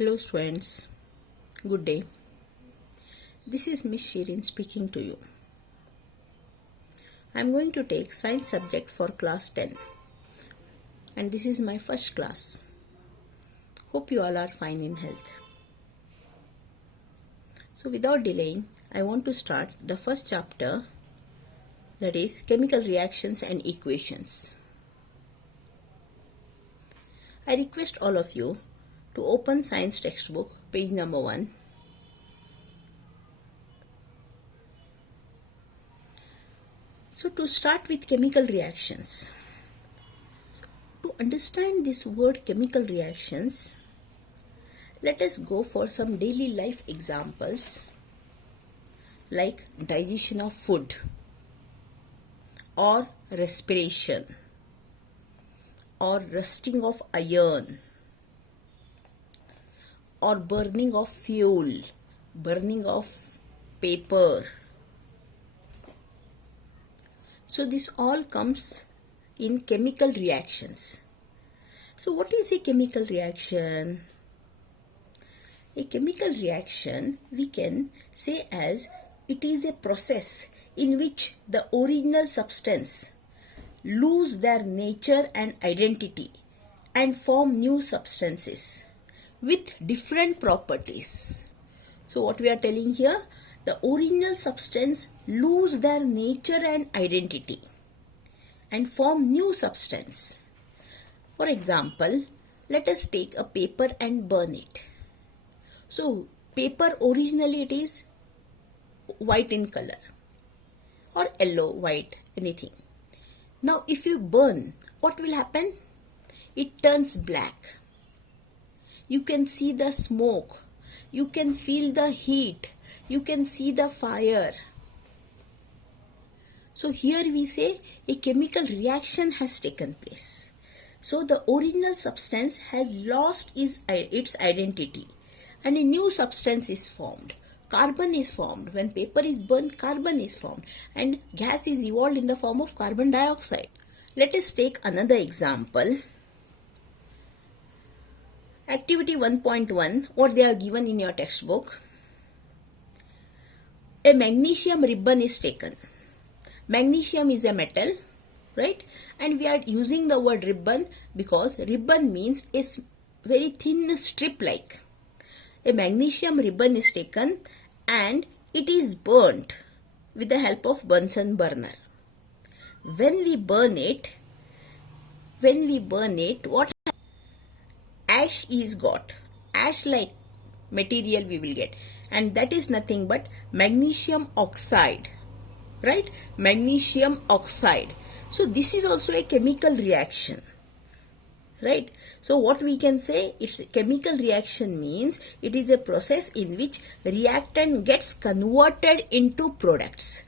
Hello students, good day. This is Miss Shirin speaking to you. I am going to take science subject for class 10 and this is my first class. Hope you all are fine in health. So without delaying, I want to start the first chapter, that is chemical reactions and equations. I request all of you to open science textbook, page number 1. So to start with chemical reactions, to understand this word chemical reactions, let us go for some daily life examples like digestion of food or respiration or rusting of iron or burning of fuel, burning of paper. So this all comes in chemical reactions. So what is a chemical reaction? A chemical reaction we can say as it is a process in which the original substance lose their nature and identity and form new substances with different properties. So what we are telling here, the original substance lose their nature and identity and form new substance. For example, let us take a paper and burn it. So paper originally it is white in color or yellow, white, anything. Now if you burn, what will happen? It turns black. You can see the smoke, you can feel the heat, you can see the fire. So here we say a chemical reaction has taken place. So the original substance has lost its identity and a new substance is formed. Carbon is formed. When paper is burned, carbon is formed and gas is evolved in the form of carbon dioxide. Let us take another example. Activity 1.1, what they are given in your textbook. A magnesium ribbon is taken. Magnesium is a metal, right? And we are using the word ribbon because ribbon means a very thin strip like. A magnesium ribbon is taken and it is burnt with the help of Bunsen burner. When we burn it, what ash is got, ash like material we will get, and that is nothing but magnesium oxide, right? Magnesium oxide. So this is also a chemical reaction, right? So what we can say, it's a chemical reaction means it is a process in which reactant gets converted into products.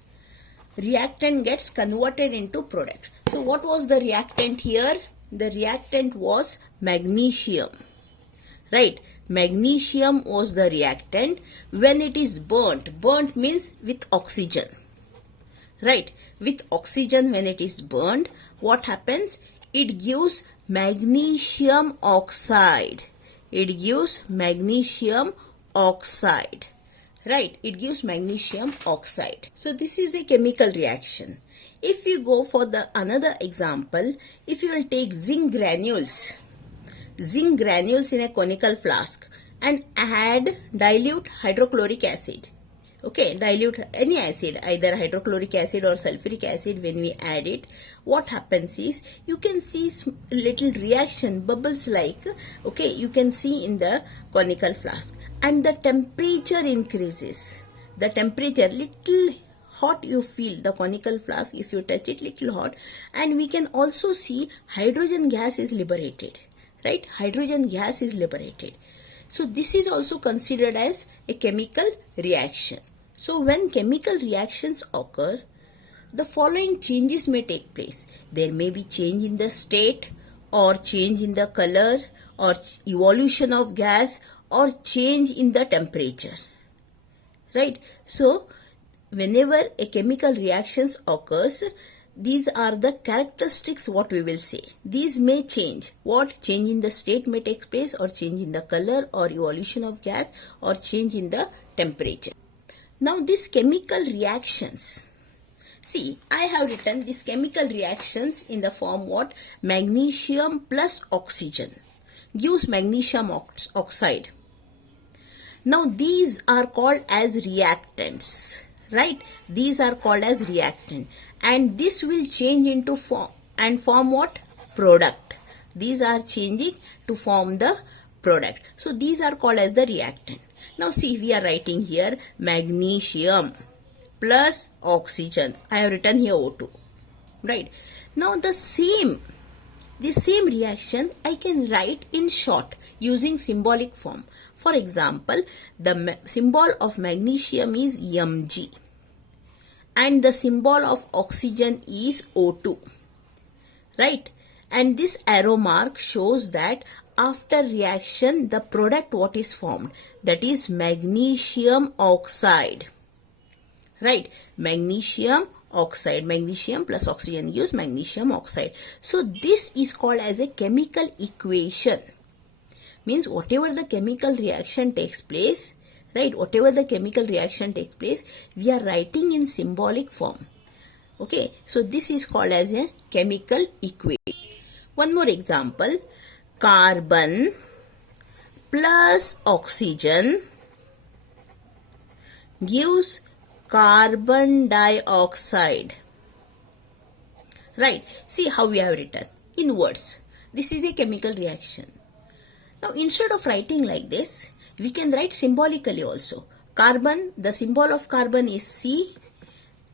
Reactant gets converted into product. So what was the reactant here? The reactant was magnesium, right? Magnesium was the reactant. When it is burnt, burnt means with oxygen, right? With oxygen when it is burnt, what happens? It gives magnesium oxide. It gives magnesium oxide, right? It gives magnesium oxide. So this is a chemical reaction. If you go for the another example, if you will take zinc granules in a conical flask and add dilute hydrochloric acid. Okay, dilute any acid, either hydrochloric acid or sulfuric acid. When we add it, what happens is you can see little reaction, bubbles like, okay, you can see in the conical flask, and the temperature increases. The temperature little hot you feel, the conical flask, if you touch it little hot, and we can also see hydrogen gas is liberated, right? Hydrogen gas is liberated. So this is also considered as a chemical reaction. So when chemical reactions occur, the following changes may take place. There may be change in the state or change in the color or evolution of gas or change in the temperature, right? So whenever a chemical reactions occurs, these are the characteristics what we will say. These may change. What? Change in the state may take place, or change in the color, or evolution of gas, or change in the temperature. Now these chemical reactions. See, I have written these chemical reactions in the form what? Magnesium plus oxygen gives magnesium oxide. Now these are called as reactants, right? These are called as reactant, and this will change into form what? Product. These are changing to form the product. So these are called as the reactant. Now see, we are writing here magnesium plus oxygen. I have written here O2, right? Now the same reaction I can write in short using symbolic form. For example, the symbol of magnesium is Mg and the symbol of oxygen is O2, right? And this arrow mark shows that after reaction the product what is formed, that is magnesium oxide, right? Magnesium oxide, magnesium plus oxygen gives magnesium oxide. So this is called as a chemical equation. Means whatever the chemical reaction takes place, right? Whatever the chemical reaction takes place, we are writing in symbolic form. Okay, so this is called as a chemical equation. One more example, carbon plus oxygen gives carbon dioxide, right? See how we have written in words. This is a chemical reaction. Now instead of writing like this, we can write symbolically also. Carbon, the symbol of carbon is C.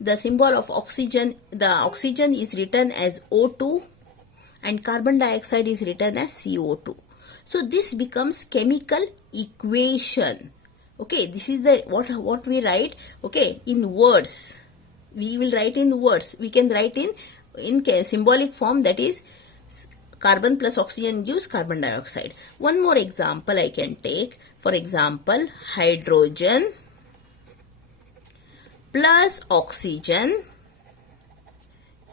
The symbol of oxygen, the oxygen is written as O2 and carbon dioxide is written as CO2. So this becomes chemical equation. Okay, this is the what we write. Okay, in words. We will write in words. We can write in symbolic form, that is carbon plus oxygen gives carbon dioxide. One more example I can take. For example, hydrogen plus oxygen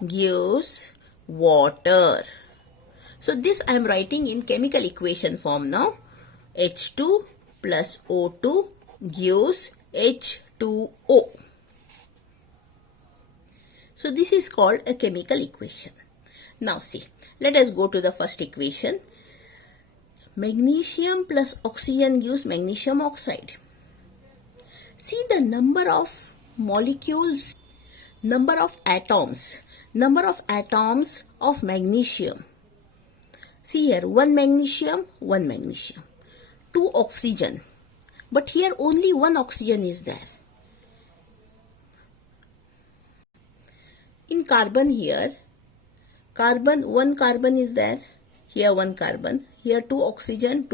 gives water. So this I am writing in chemical equation form now. H2 plus O2 gives H2O. So this is called a chemical equation. Now see, let us go to the first equation. Magnesium plus oxygen gives magnesium oxide. See the number of molecules, number of atoms of magnesium. See here, one magnesium, 2 oxygen. But here only one oxygen is there. In carbon here, one carbon is there. Here one carbon. Here 2 oxygen,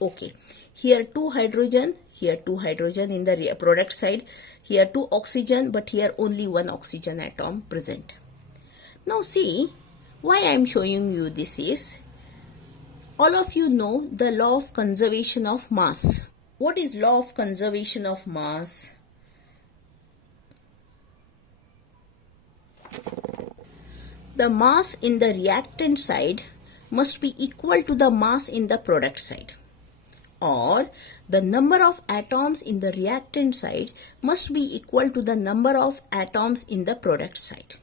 Okay. Here 2 hydrogen, in the product side. Here 2 oxygen, but here only one oxygen atom present. Now see, why I am showing you this is, all of you know the law of conservation of mass. What is law of conservation of mass? The mass in the reactant side must be equal to the mass in the product side, or the number of atoms in the reactant side must be equal to the number of atoms in the product side.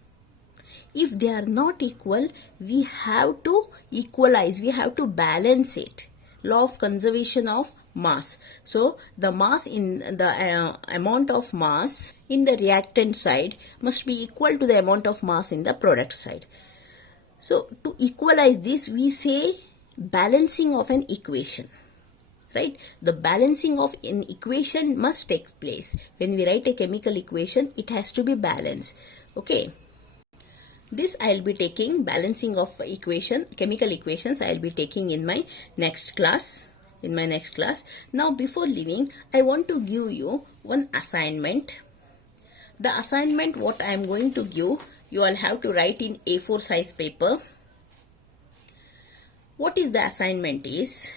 If they are not equal, we have to equalize, we have to balance it. Law of conservation of mass. So the mass in the amount of mass in the reactant side must be equal to the amount of mass in the product side. So to equalize this, we say balancing of an equation, right? The balancing of an equation must take place. When we write a chemical equation, it has to be balanced. Okay. This I will be taking, balancing of equation, chemical equations I will be taking in my next class. Now before leaving, I want to give you one assignment. The assignment what I am going to give, you all have to write in A4 size paper. What is the assignment is,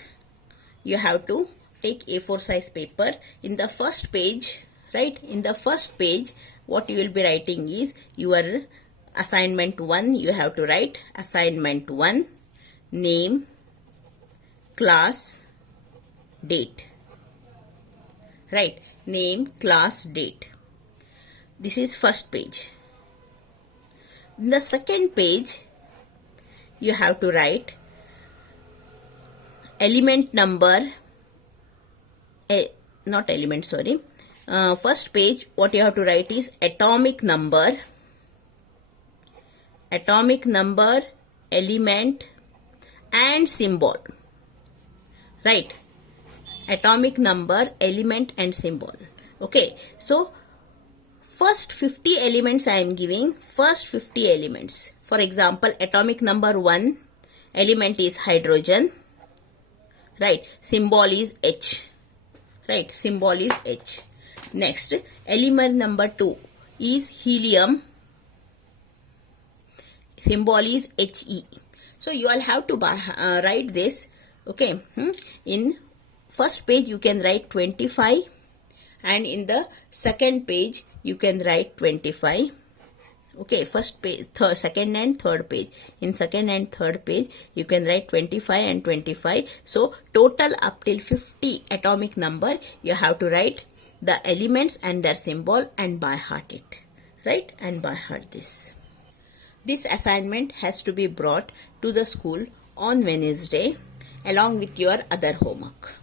you have to take A4 size paper. In the first page, right, in the first page, what you will be writing is your assignment 1, you have to write assignment 1, name, class, date. Right, name, class, date. This is first page. In the second page, you have to write element number, not element, sorry. First page, what you have to write is atomic number, element, and symbol. Right, atomic number, element, and symbol. Okay, so first 50 elements I am giving, first 50 elements. For example, atomic number 1, element is hydrogen. Right, symbol is H. Right, symbol is H. Next, element number 2 is helium. Symbol is He. So you all have to write this. Okay, in first page you can write 25, and in the second page you can write 25. Okay, first page, second and third page. In second and third page you can write 25 and 25. So total up till 50 atomic number you have to write the elements and their symbol and by heart it. Right, and by heart this. This assignment has to be brought to the school on Wednesday along with your other homework.